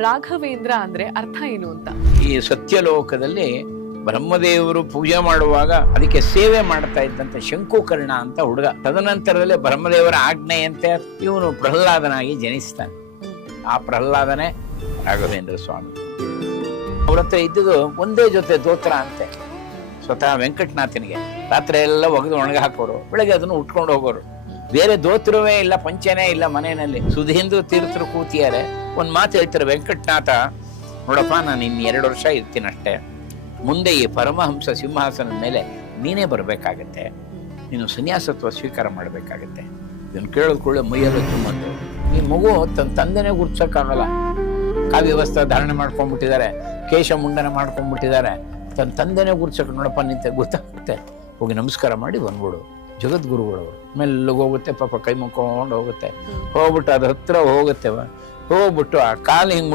ರಾಘವೇಂದ್ರ ಅಂದ್ರೆ ಅರ್ಥ ಏನು ಅಂತ. ಈ ಸತ್ಯಲೋಕದಲ್ಲಿ ಬ್ರಹ್ಮದೇವರು ಪೂಜೆ ಮಾಡುವಾಗ ಅದಕ್ಕೆ ಸೇವೆ ಮಾಡ್ತಾ ಇದ್ದಂತ ಶಂಕುಕರ್ಣ ಅಂತ ಹುಡುಗ, ತದನಂತರದಲ್ಲಿ ಬ್ರಹ್ಮದೇವರ ಆಜ್ಞೆಯಂತೆ ಇವನು ಪ್ರಹ್ಲಾದನಾಗಿ ಜನಿಸ್ತಾನೆ. ಆ ಪ್ರಹ್ಲಾದನೇ ರಾಘವೇಂದ್ರ ಸ್ವಾಮಿ. ಅವ್ರ ಹತ್ರ ಇದ್ದುದು ಒಂದೇ ಜೊತೆ ದೋತ್ರ ಅಂತೆ. ಸ್ವತಃ ವೆಂಕಟನಾಥನಿಗೆ ರಾತ್ರಿ ಎಲ್ಲ ಒಗೆದು ಒಣಗ ಹಾಕೋರು, ಬೆಳಗ್ಗೆ ಅದನ್ನು ಉಟ್ಕೊಂಡು ಹೋಗೋರು. ಬೇರೆ ದೋತ್ರವೇ ಇಲ್ಲ, ಪಂಚನೇ ಇಲ್ಲ ಮನೆಯಲ್ಲಿ. ಸುಧೀಂದ್ರ ತೀರ್ಥರು ಕೂತಿಯಾರೆ. ಒಂದ್ ಮಾತು ಹೇಳ್ತಾರೆ ವೆಂಕಟನಾಥ, ನೋಡಪ್ಪ ನಾನು ಇನ್ನು 2 ವರ್ಷ ಇರ್ತೀನಿ ಅಷ್ಟೇ, ಮುಂದೆ ಈ ಪರಮಹಂಸ ಸಿಂಹಾಸನದ ಮೇಲೆ ನೀನೇ ಬರ್ಬೇಕಾಗತ್ತೆ, ನೀನು ಸನ್ಯಾಸತ್ವ ಸ್ವೀಕಾರ ಮಾಡ್ಬೇಕಾಗತ್ತೆ. ಇದನ್ನು ಕೇಳಿದ ಕೂಡಲೇ ಮೈಯೆಲ್ಲ ತುಂಬಂದು, ಈ ಮಗು ತನ್ನ ತಂದೆನೇ ಗುರ್ಸಕ್ಕಾಗಲ್ಲ, ಕಾವ್ಯವಸ್ತ್ರ ಧಾರಣೆ ಮಾಡ್ಕೊಂಡ್ಬಿಟ್ಟಿದ್ದಾರೆ, ಕೇಶ ಮುಂಡನ ಮಾಡ್ಕೊಂಡ್ಬಿಟ್ಟಿದ್ದಾರೆ, ತನ್ನ ತಂದೆನೇ ಗುರ್ಸಕ್ಕೆ ನೋಡಪ್ಪ ನಿಂತೆ ಗೊತ್ತಾಗುತ್ತೆ, ಹೋಗಿ ನಮಸ್ಕಾರ ಮಾಡಿ ಬಂದ್ಬಿಡು. ಜಗದ್ಗುರುಗಳವರು ಮೆಲ್ಲಗೆ ಹೋಗುತ್ತೆ, ಪಾಪ ಕೈ ಮುಕ್ಕೊಂಡು ಹೋಗುತ್ತೆ, ಹೋಗ್ಬಿಟ್ಟು ಅದ್ರ ಹತ್ರ ಹೋಗುತ್ತೆ, ಹೋಗ್ಬಿಟ್ಟು ಆ ಕಾಲು ಹಿಂಗ್